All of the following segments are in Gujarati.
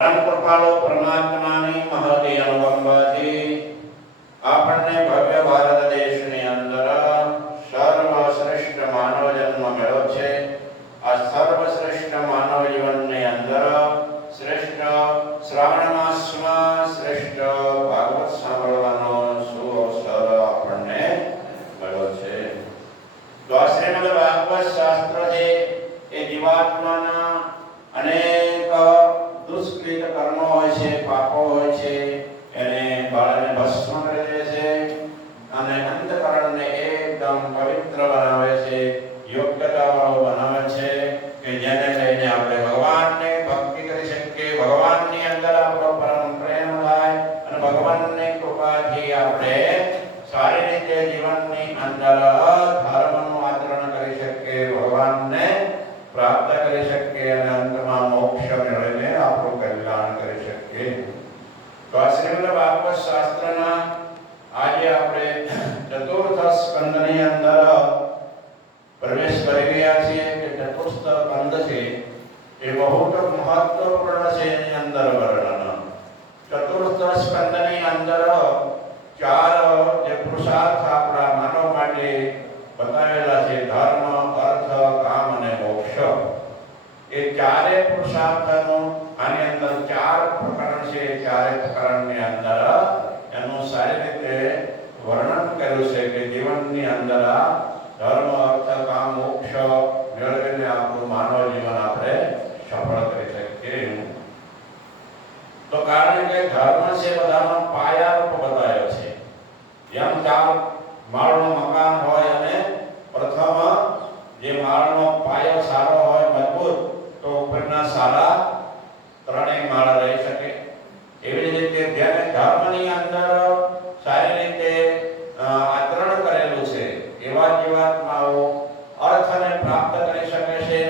પરમ કૃપાળુ પરમાત્માની મહતી અનુકંપાથી આપણને ભવ્ય ભારત દેશની અંદર સર્વશ્રેષ્ઠ માનવ જન્મ મળ્યો છે. આ સર્વશ્રેષ્ઠ માનવ જીવનની અંદર શ્રેષ્ઠ શ્રાવણ માસમાં શ્રેષ્ઠ ભાગવત સાંભળવાનો સુઅવસર આપણને મળ્યો છે. તો આ શ્રીમદ ભાગવત શાસ્ત્ર છે એ જીવાત્માના સ્કંદની અંદર, પ્રવેશ કરી રહ્યા છીએ, કે ચતુર્થ સ્કંદ છે, એ બહુ મહત્વપૂર્ણ છે એની અંદર વર્ણન. ચતુર્થ સ્કંદની અંદર ચાર જે પુરુષાર્થ આપણા માનવ માટે બતાવેલા છે, ધર્મ, અર્થ, કામ અને મોક્ષ. એ ચારે પુરુષાર્થનો, આની અંદર ચાર પ્રકરણ છે ચારે પ્રકરણની અંદર એનું સારી રીતે કર્યું છે કે જીવનની અંદર આ ધર્મ, અર્થ, કામ, મોક્ષ મેળવીને આપણું માનવ જીવન આપણે સફળ કરી શકીએ તો કારણ કે ધર્મ છે બધાનો પાયારૂપ બતાવ્યો છે. એમ ચાર માળનું મકાન હોય અને પ્રથમ જે માળનો પાયો સારો હોય, મજબૂત, તો ઉપરના સારા ત્રણેય માળ રહી શકે એવી જ રીતે જેને ધર્મની અંદર સારી રીતે અ, આચરણ કરેલું છે એવા જીવાત્માઓ અર્થને પ્રાપ્ત કરી શકે છે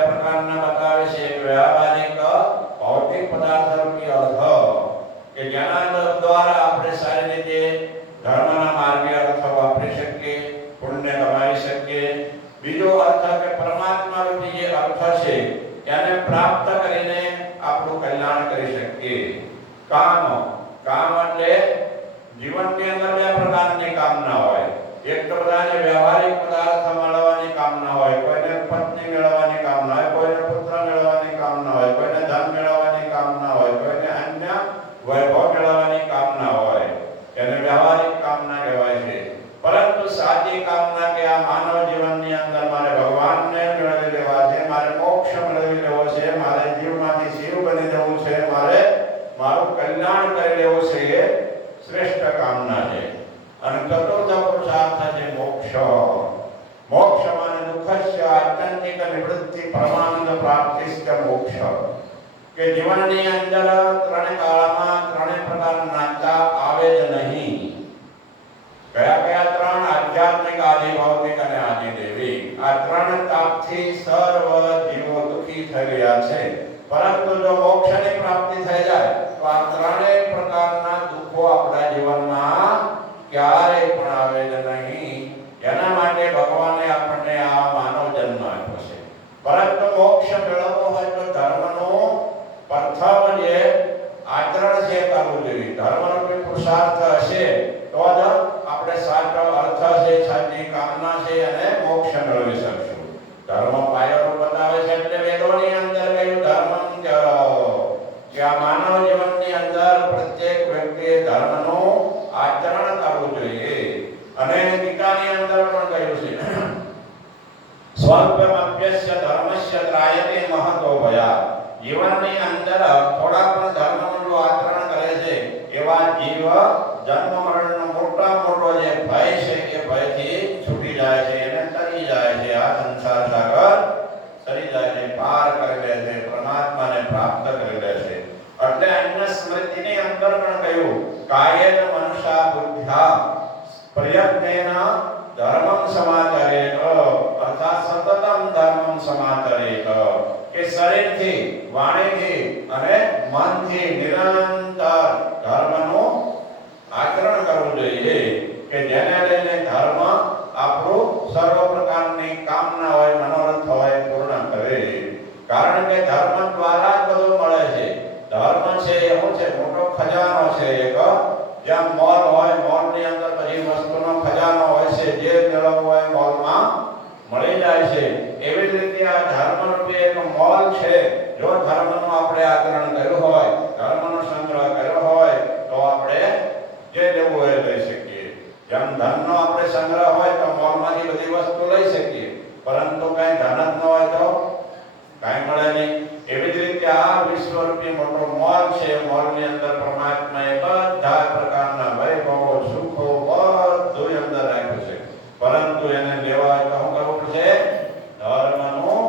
અર્થ બે પ્રકારના બતાવે છે એક વ્યવહારિક ભૌતિક પદાર્થ રૂપી અર્થ કે જેના દ્વારા આપણે સારી રીતે ધર્મના માર્ગે અર્થ વાપરી શકીએ પુણ્ય કમાઈ શકીએ બીજો અર્થ કે પરમાત્મા રૂપી જે અર્થ છે એને પ્રાપ્ત કરીને આપણું કલ્યાણ કરી શકીએ કામ કામ એટલે જીવનની અંદર બે પ્રકારની કામના હોય એક તો બધાને વ્યવહારિક સાચી કામના કે આ માનવ જીવનની અંદર મારે ભગવાનને મેળવી લેવા છે, મારે મોક્ષ મેળવી લેવો છે, મારે જીવમાંથી શિવ બની જવું છે, મારે મારું કલ્યાણ કરી લેવું છે એ શ્રેષ્ઠ કામના છે. અને ચતુર્થ પુરુષાર્થ છે મોક્ષ. મોક્ષ માને દુઃખસ્ય આત્યંતિક નિવૃત્તિ પરમાનંદ પ્રાપ્તિશ્ચ મોક્ષ. કે જીવનની અંદર ત્રણે કાળમાં ત્રણે પ્રકારના નાતા આવે જ નહીં કયા કયા ત્રણ આધ્યાત્મિક આદિ ભૌતિક અને આદિ દેવી આ ત્રણ તાપથી સર્વ જીવો રહ્યા છે. પરંતુ જો મોક્ષની પ્રાપ્તિ થઈ જાય, તો આ ત્રણેય પ્રકારના દુઃખો આપણા જીવનમાં ક્યારે પણ આવે નહીં. એના માટે ભગવાને આપણને આ માનવ જન્મ આપ્યો છે. પરંતુ મોક્ષ મેળવવો હોય તો ધર્મનું પ્રથમ જે આચરણ છે કરવું જોઈએ. ધર્મનો પુરુષાર્થ હશે તો જ આપણે સાચો અર્થ છે સાચી કામના છે અને મોક્ષ મેળવી શકશું ધર્મ પાયો બતાવે છે એટલે વેદોની અંદર કહ્યું ધર્મં જ કે આ માનવ જીવનની અંદર પ્રત્યેક વ્યક્તિએ ધર્મનું આચરણ કરવું જોઈએ અને ગીતાની અંદર પણ કહ્યું છે સ્વલ્પમપ્યસ્ય ધર્મસ્ય ત્રાયતે મહતો ભયા જીવનની અંદર થોડા પણ ધર્મનું આચરણ કરે છે એવા જીવ જન્મ મરણનો મોટા મોટો જે ભય છે કે ભયથી છૂટી જાય છે એને તરી જાય છે આ સંસાર સાગર તરી જાય છે પાર કરી લે છે પરમાત્માને પ્રાપ્ત કરી લે છે એટલે અન્ય સ્મૃતિની અંદર પણ કહ્યું કાયેન વાણીથી અને મનથી નિરંતર ધર્મનું આચરણ કરવું જોઈએ કે જેને લઈને ધર્મ આપણું સર્વ પ્રકારની કામના હોય, મનોરથ હોય, પૂર્ણ કરે. કારણ કે ધર્મ દ્વારા જ બધું મળે છે. ધર્મ છે, એવું છે, મોટો ખજાનો છે એક. જ્યાં મોલ હોય, મોલની અંદર બધી વસ્તુનો ખજાનો હોય છે, જે મેળવવું હોય, મોલમાં મળી જાય છે. એવી જ રીતે આ ધર્મરૂપી એક મોલ છે. જો ધર્મનું આપણે આચરણ કર્યું હોય, ધર્મનો સંગ્રહ કર્યો હોય, તો આપણે જે લેવું હોય લઈ શકીએ. જેમ ધનનો આપણે સંગ્રહ હોય, તો મોલમાંથી બધી વસ્તુ લઈ શકીએ. પરંતુ કઈ ધન જ ન હોય તો કાંઈ મળે નહીં. એવી જ રીતે આ વિશ્વરૂપી મોટો મોલ છે. મોલની અંદર પરમાત્માએ બધા પ્રકારના વૈભવો સુખો બધું અંદર રાખ્યું છે પરંતુ એને લેવા હોય તો શું કરવું પડશે ધર્મનું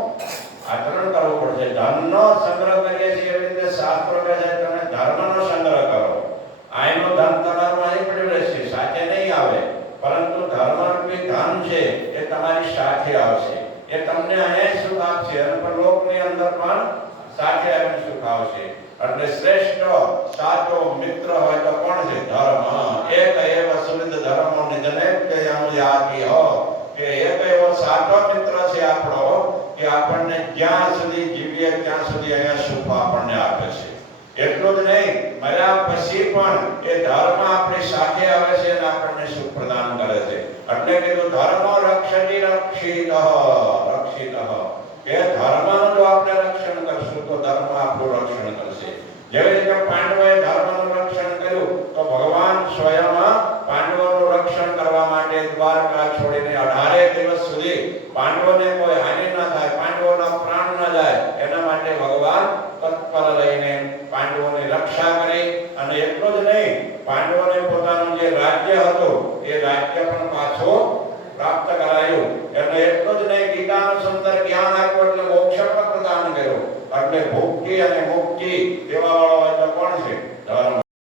આચરણ કરવું પડશે ધનનો સંગ્રહ કરીએ છીએ એવી રીતે શાસ્ત્રો કહે છે, તમે ધર્મનો સંગ્રહ કરો. આયનો ધન તમારું અહીં પડ્યું રહેશે સાથે નહીં આવે. પરંતુ ધર્મરૂપી ધન છે, એ તમારી સાથે આવશે. એ તમને અહીંયા સુખ આપશે અને પરલોકની અંદર પણ સાથે આવીને સુખ આવશે. એટલે શ્રેષ્ઠ, સાચો મિત્ર હોય તો કોણ છે? ધર્મ. એક એવ સુવિધ ધર્મો નિધને કે યાદી હો. કે એક એવો સાચો મિત્ર છે કે આપણને જ્યાં સુધી જીવીએ, ત્યાં સુધી અહીંયા સુખ આપણને આપે છે. એટલું જ નહીં, મર્યા પછી પણ એ ધર્મ આપણી સાથે આવે છે અને આપણને સુખ પ્રદાન કરે છે. એટલે કીધું ધર્મ રક્ષતી રક્ષિત રક્ષિત. એ ધર્મનું જો આપણે રક્ષણ કરશું, તો ધર્મ આપણું રક્ષણ કરશે. જેવી રીતે પાંડવોએ ધર્મનું રક્ષણ કર્યું, તો ભગવાન સ્વયં પાંડવોનું રક્ષણ કરવા માટે દ્વારકા છોડીને અઢારે દિવસ સુધી પાંડવોને કોઈ હાનિ ન થાય પાંડવોના પ્રાણ ન જાય એના માટે ભગવાન તત્પર રહીને પાંડવોની રક્ષા કરી અને એટલું જ નહીં પાંડવોને પોતાનું જે રાજ્ય હતો. એ રાજ્ય પણ પાછો પ્રાપ્ત કરાયો. એટલે એટલું જ નહીં, ગીતાનું સુંદર જ્ઞાન આપ્યું એટલે મોક્ષ પણ પ્રદાન કર્યું. એટલે ભુક્તિ અને મુક્તિ દેવા વાળો તો કોણ છે?